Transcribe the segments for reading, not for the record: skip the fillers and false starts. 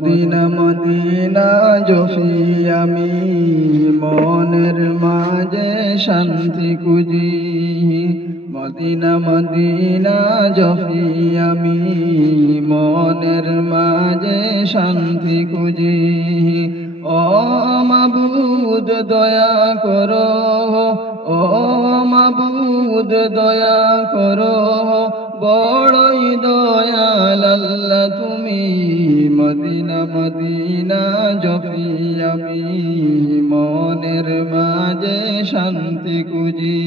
Medina Medina জফি আমি মনের মাঝে শান্তি খুঁজি। মদিনা মদিনা জফি আমি মনের মাঝে শান্তি খুঁজি। ও মাবুদ দয়া করো, ও মাবুদ দয়া করো, বড়ই দয়াল আল্লাহ তুমি। মদিনা মদিনা জফি আমি মনের মাঝে শান্তি খুঁজি।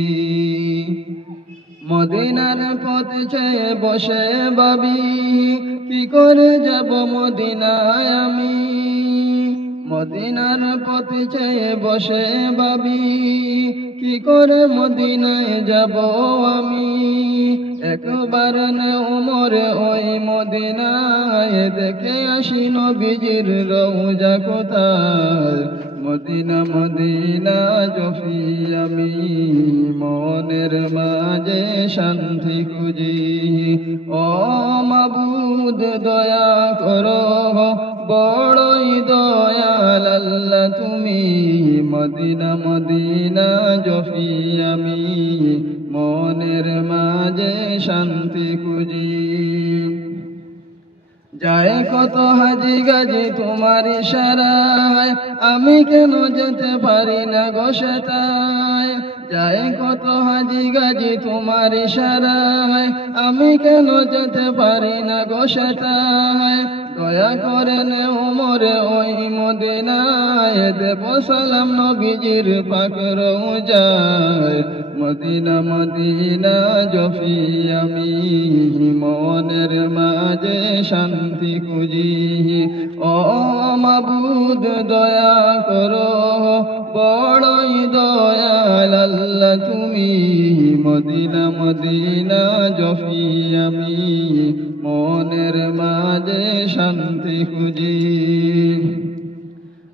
মদিনার পথ চেয়ে বসে ভাবি কি করে যাব মদিনায় আমি। মদিনার পথ চেয়ে বসে ভাবি কি করে মদিনায় যাব আমি। একবার নে ওমরে ওই মদিনায় দেখে আসি নবীজির রওজা কোথায়। মদিনা মদিনা জফি আমি মনের মাঝে শান্তি খুঁজি। ও মাবুদ দয়া করো, বড়ই দয়াল আল্লাহ তুমি। মদিনা মদিনা জফি আমি মনের মাঝে শান্তি খুঁজি। যায় কত হাজি গাজি তোমার ইশারায়, আমি কেন যেতে পারি না গো সেটায়। যায় কত হাজি গাজি তোমার ইশারায়, আমি কেন যেতে পারি না গো সেটায়। দয়া করে নে ওমরে ওই মদিনায়, দেব সালাম নবীজির পাক রওজায়। মদিনা মদিনা জফি আমি মনের মাঝে শান্তি খুঁজি। ও মাবুদ দয়া করো, বড়ই দয়াল আল্লাহ তুমি। মদিনা মদিনা জফি আমি মনের মাঝে শান্তি খুঁজি।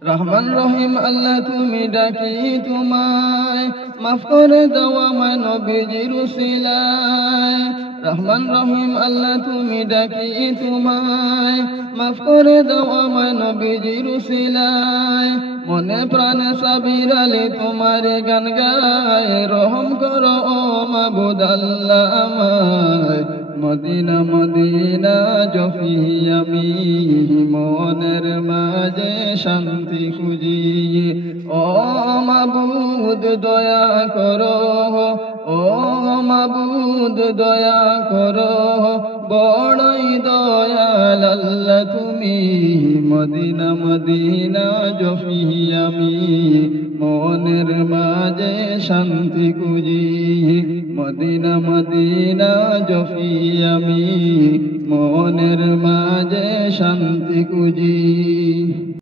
রহমান রহিম আল্লাহ তুমি ডাকি তোমায়, মাফ করে দাও আমায় নবীজির উসিলায়। রহমান রহিম আল্লাহ তুমি ডাকি তোমায়, মাফ করে দাও আমায় নবীজির উসিলায়। মনে প্রাণে সাবির আলী তোমার গান গায়, রহম করো ও মাবুদ আল্লাহ আমায়। মদিনা মদিনা জফি আমি মনের মাঝে শান্তি খুঁজি। ও মাবুদ দয়া করো, ও মাবুদ দয়া করো, বড়ই দয়াল আল্লাহ তুমি। মদিনা মদিনা জফি আমি মনের মাঝে শান্তি খুঁজি। মদিনা মদিনা জফি আমি মনের মাঝে শান্তি খুঁজি।